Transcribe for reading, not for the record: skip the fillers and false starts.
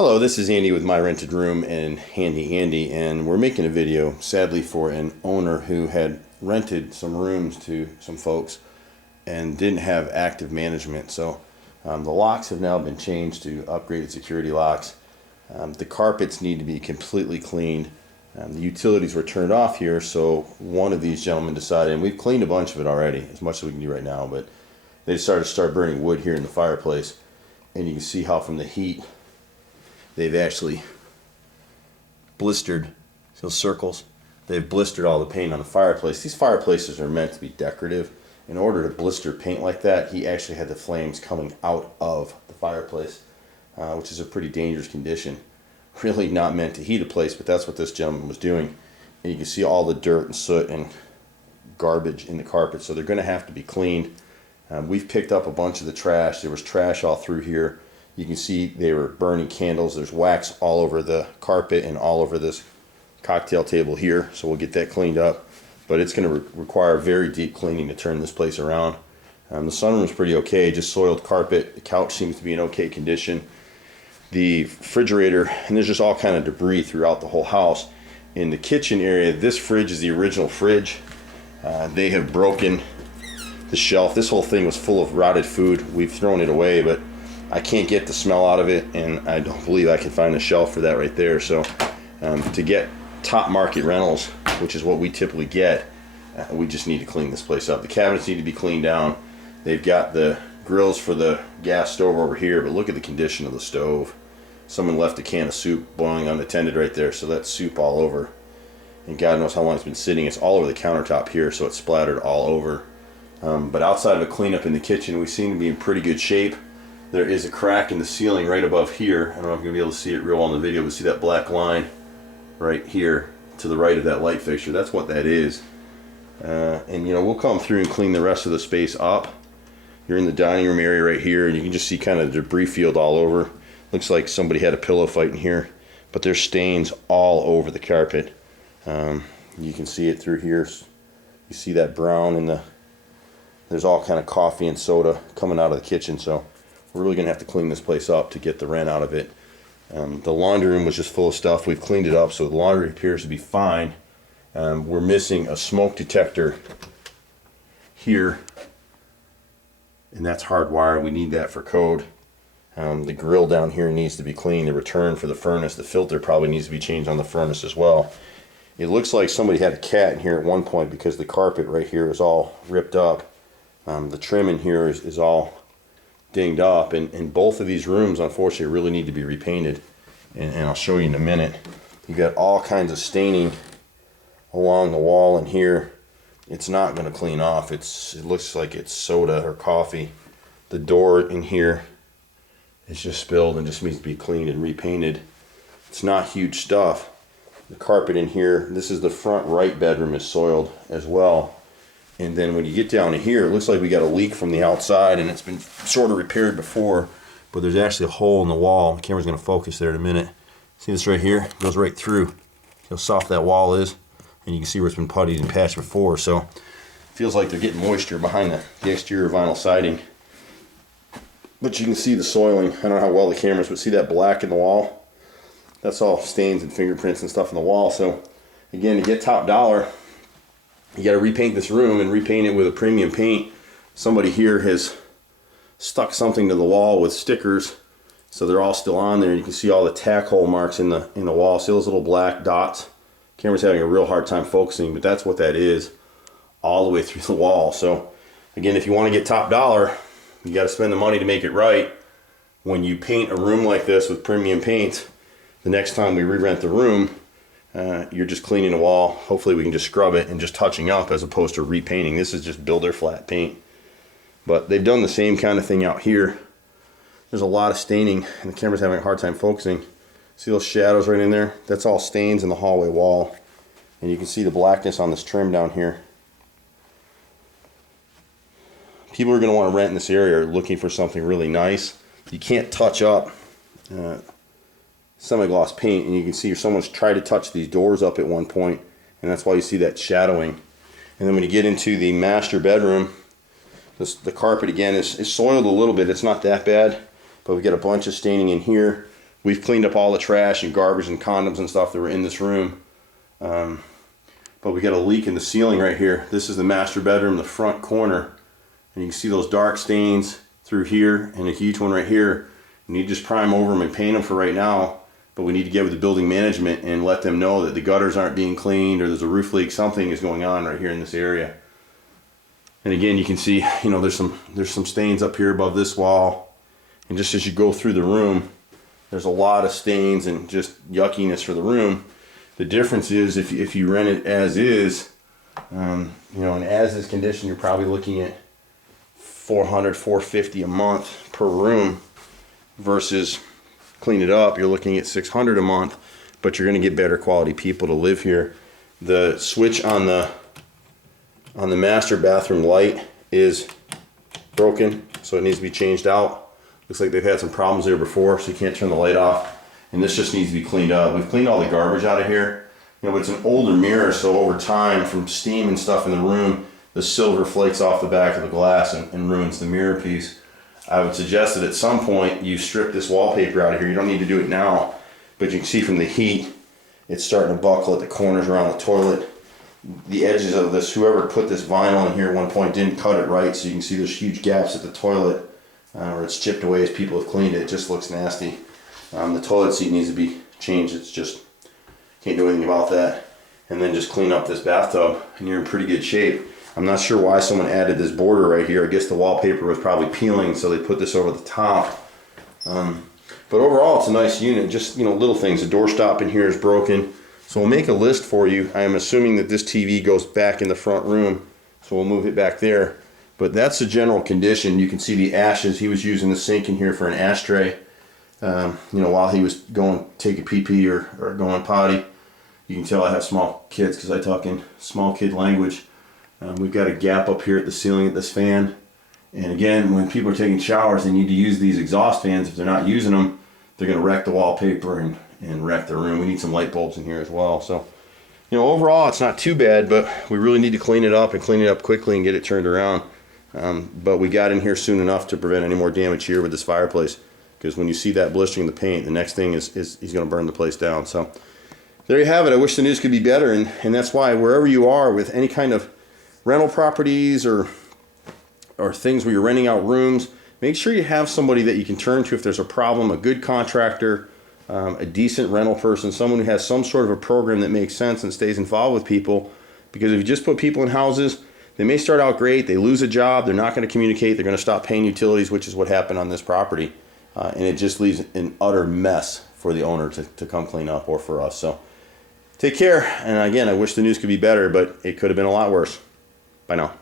Hello, this is Andy with My Rented Room and Handy Andy, and we're making a video, sadly, for an owner who had rented some rooms to some folks and didn't have active management. So the locks have now been changed to upgraded security locks. The carpets need to be completely cleaned. The utilities were turned off here, so one of these gentlemen decided, and we've cleaned a bunch of it already, as much as we can do right now, but they decided to start burning wood here in the fireplace. And you can see how from the heat they've actually blistered those circles. They've blistered all the paint on the fireplace. These fireplaces are meant to be decorative. In order to blister paint like that, he actually had the flames coming out of the fireplace, which is a pretty dangerous condition. Really not meant to heat a place, but that's what this gentleman was doing. And you can see all the dirt and soot and garbage in the carpet, so they're going to have to be cleaned. We've picked up a bunch of the trash. There was trash all through here. You can see they were burning candles. There's wax all over the carpet and all over this cocktail table here, so we'll get that cleaned up. But it's going to require very deep cleaning to turn this place around. The sunroom's pretty okay, just soiled carpet. The couch seems to be in okay condition. The refrigerator, and there's just all kind of debris throughout the whole house. In the kitchen area, this fridge is the original fridge. They have broken the shelf. This whole thing was full of rotted food. We've thrown it away, but I can't get the smell out of it, and I don't believe I can find a shelf for that right there. So to get top market rentals, which is what we typically get, we just need to clean this place up. The cabinets need to be cleaned down. They've got the grills for the gas stove over here, but look at the condition of the stove. Someone left a can of soup boiling unattended right there, so that's soup all over. And God knows how long it's been sitting. It's all over the countertop here, so it's splattered all over. But outside of a cleanup in the kitchen, we seem to be in pretty good shape. There is a crack in the ceiling right above here. I don't know if you're going to be able to see it real well in the video, but see that black line right here to the right of that light fixture? That's what that is. And you know, we'll come through and clean the rest of the space up. You're in the dining room area right here, and you can just see kind of the debris field all over. Looks like somebody had a pillow fight in here, but there's stains all over the carpet. You can see it through here. You see that brown, and there's all kind of coffee and soda coming out of the kitchen, so we're really going to have to clean this place up to get the rent out of it. The laundry room was just full of stuff. We've cleaned it up, so the laundry appears to be fine. We're missing a smoke detector here, and that's hardwired. We need that for code. The grill down here needs to be cleaned. The return for the furnace, the filter probably needs to be changed on the furnace as well. It looks like somebody had a cat in here at one point because the carpet right here is all ripped up. The trim in here is all dinged up, and both of these rooms unfortunately really need to be repainted, and I'll show you in a minute. You got all kinds of staining along the wall in here. It's not going to clean off. It looks like it's soda or coffee. The door in here is just spilled and just needs to be cleaned and repainted. It's not huge stuff. The carpet in here, this is the front right bedroom, is soiled as well. And then when you get down to here, it looks like we got a leak from the outside, and it's been sort of repaired before, but there's actually a hole in the wall. The camera's going to focus there in a minute. See this right here? It goes right through. See how soft that wall is? And you can see where it's been puttied and patched before, so it feels like they're getting moisture behind the exterior vinyl siding. But you can see the soiling. I don't know how well the camera's, but see that black in the wall? That's all stains and fingerprints and stuff in the wall. So again, to get top dollar, you got to repaint this room and repaint it with a premium paint. Somebody here has stuck something to the wall with stickers, so they're all still on there. You can see all the tack hole marks in the wall. See those little black dots? Camera's having a real hard time focusing, but that's what that is, all the way through the wall. So again, if you want to get top dollar, you got to spend the money to make it right. When you paint a room like this with premium paint, the next time we re-rent the room, you're just cleaning the wall. Hopefully we can just scrub it and just touching up as opposed to repainting. This is just builder flat paint. But they've done the same kind of thing out here. There's a lot of staining, and the camera's having a hard time focusing. See those shadows right in there? That's all stains in the hallway wall. And you can see the blackness on this trim down here. People who are going to want to rent in this area are looking for something really nice. You can't touch up semi-gloss paint, and you can see someone's tried to touch these doors up at one point, and that's why you see that shadowing. And then when you get into the master bedroom, the carpet again is soiled a little bit. It's not that bad, but we got a bunch of staining in here. We've cleaned up all the trash and garbage and condoms and stuff that were in this room. But we got a leak in the ceiling right here. This is the master bedroom, the front corner. And you can see those dark stains through here and a huge one right here. We need to just prime over them and paint them for right now. But we need to get with the building management and let them know that the gutters aren't being cleaned or there's a roof leak. Something is going on right here in this area. And again, you can see, you know, there's some stains up here above this wall. And just as you go through the room, there's a lot of stains and just yuckiness for the room. The difference is if you rent it as is, you know, in as is condition, you're probably looking at $400, $450 a month per room, versus clean it up, you're looking at $600 a month, but you're going to get better quality people to live here. The switch on the master bathroom light is broken, so it needs to be changed out. Looks like they've had some problems there before, so you can't turn the light off. And this just needs to be cleaned up. We've cleaned all the garbage out of here. You know, but it's an older mirror, so over time, from steam and stuff in the room, the silver flakes off the back of the glass and ruins the mirror piece. I would suggest that at some point you strip this wallpaper out of here. You don't need to do it now, but you can see from the heat, it's starting to buckle at the corners around the toilet. The edges of this, whoever put this vinyl in here at one point didn't cut it right, so you can see there's huge gaps at the toilet where it's chipped away as people have cleaned it. It just looks nasty. The toilet seat needs to be changed. It's just, can't do anything about that. And then just clean up this bathtub and you're in pretty good shape. I'm not sure why someone added this border right here. I guess the wallpaper was probably peeling, so they put this over the top. But overall, it's a nice unit. Just, you know, little things. The door stop in here is broken. So we'll make a list for you. I am assuming that this TV goes back in the front room, so we'll move it back there. But that's the general condition. You can see the ashes. He was using the sink in here for an ashtray. You know, while he was going take a pee-pee or going potty. You can tell I have small kids because I talk in small kid language. We've got a gap up here at the ceiling at this fan. And again, when people are taking showers, they need to use these exhaust fans. If they're not using them, they're going to wreck the wallpaper and wreck the room. We need some light bulbs in here as well. So, you know, overall, it's not too bad, but we really need to clean it up and clean it up quickly and get it turned around. But we got in here soon enough to prevent any more damage here with this fireplace. Because when you see that blistering the paint, the next thing is he's going to burn the place down. So there you have it. I wish the news could be better, and that's why wherever you are with any kind of rental properties or things where you're renting out rooms, make sure you have somebody that you can turn to if there's a problem, a good contractor, a decent rental person, someone who has some sort of a program that makes sense and stays involved with people. Because if you just put people in houses, they may start out great, they lose a job, they're not going to communicate, they're going to stop paying utilities, which is what happened on this property. And it just leaves an utter mess for the owner to come clean up, or for us. So take care. And again, I wish the news could be better, but it could have been a lot worse. Bye now.